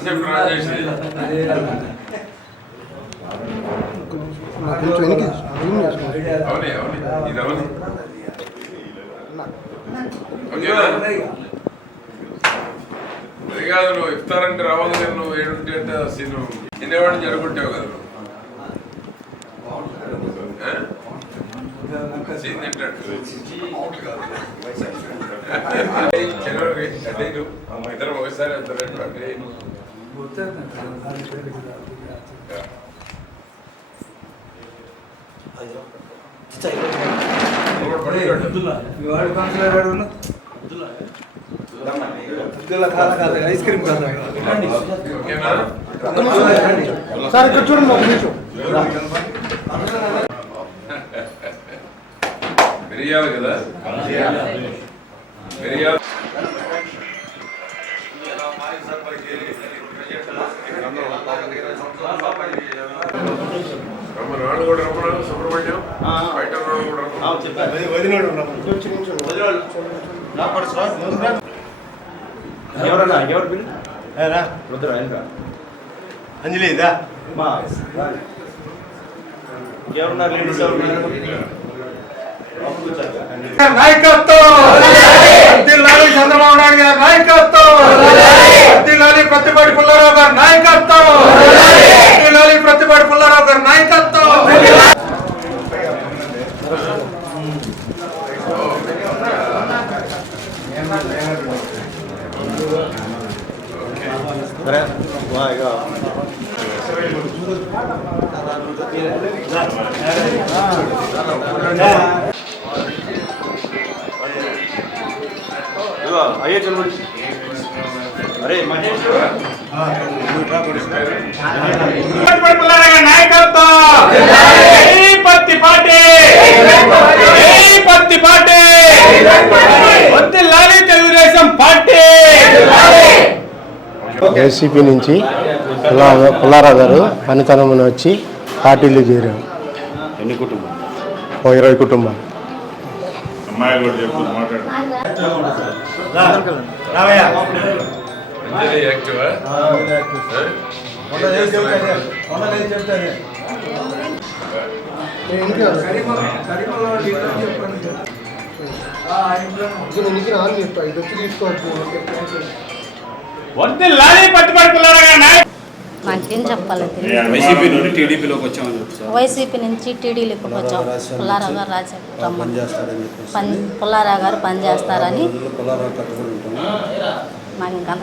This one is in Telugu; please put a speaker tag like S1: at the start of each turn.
S1: ఎంతసేపు డ్రా చేసి.
S2: కొంచెం వెనక్కి. జూమ్ చేసుకోండి
S1: అవునే అవునే. ఇది అవును. ఓకేనా అది కాదు నువ్వు ఇఫ్తారంటే రావాలి కానీ నువ్వు ఏడుంటే అంటే సీన్ తినేవాడిని జరుగుంటావు కదా అంటే ఇద్దరం ఒకసారి వెళ్తారు అంటే.
S2: ఐస్ క్రీమ్ సార్ ఇక్కడ చూడండి ఒక నిమిషం.
S1: మిరియాలు కదా? మిరియాలు నాడు కూడా రమ్మను సుబ్రహ్మణ్యం బయట కూడా
S3: ఎవరన్నా? ఎవరు పిల్లి? రుద్ర
S2: అంజలి ఇదా?
S3: మా ఎవరున్నారు లేడీస్ ఎవరున్నారు?
S2: నాయకత్వం వర్ధిల్లాలి చంద్రబాబు నాయుడు గారి నాయకత్వం వర్ధిల్లాలి ప్రతిపాటి పుల్లారావు గారి నాయకత్వం. వర్ధిల్లాలి ప్రతిపాటి పుల్లారావు గారి నాయకత్వం.
S3: అయ్యే చల్లుడి
S2: నాయకత్వం. జై పత్తి పార్టీ జై పత్తి పార్టీ వర్ధిల్లాలి తెలుగుదేశం పార్టీ.
S4: వైసీపీ నుంచి పుల్లా- పుల్లారావు గారు పనితనమున వచ్చి పార్టీలో చేరారు.
S3: ఎన్ని కుటుంబం
S4: ఓ ఇరవై కుటుంబాలు.
S1: అంజలి యాక్టివా
S2: వర్ధిల్లాలి గారి నాయకత్వం
S5: నాకేం చెప్పాలి?
S3: వైసీపీ నుండి టీడీపీలోకి వచ్చామని చెప్పి సార్
S5: వైసీపీ నుంచి టీడీలోకి వచ్చాం. పుల్లారావు గారు రాజా పని పుల్లారావు గారు పనిచేస్తారని malam kan.